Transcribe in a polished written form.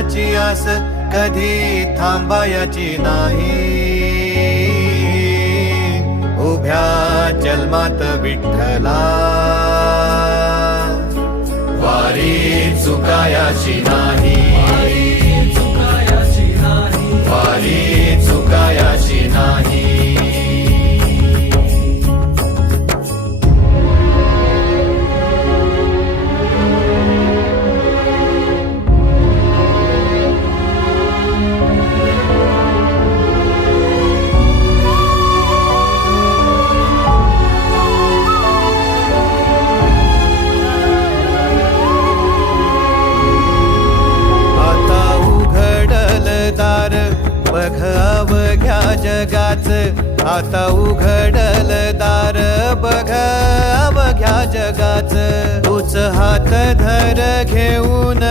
देवाची आस कधी थांबायची नाही. उभ्या जन्मात विठ्ठला वारी चुकायाची नाही. वारी चुकायाची नाही. बघ अवघ्या जगाच, आता उघडल दार बघ अवघ्या जगाच. तूच हात धर घेऊन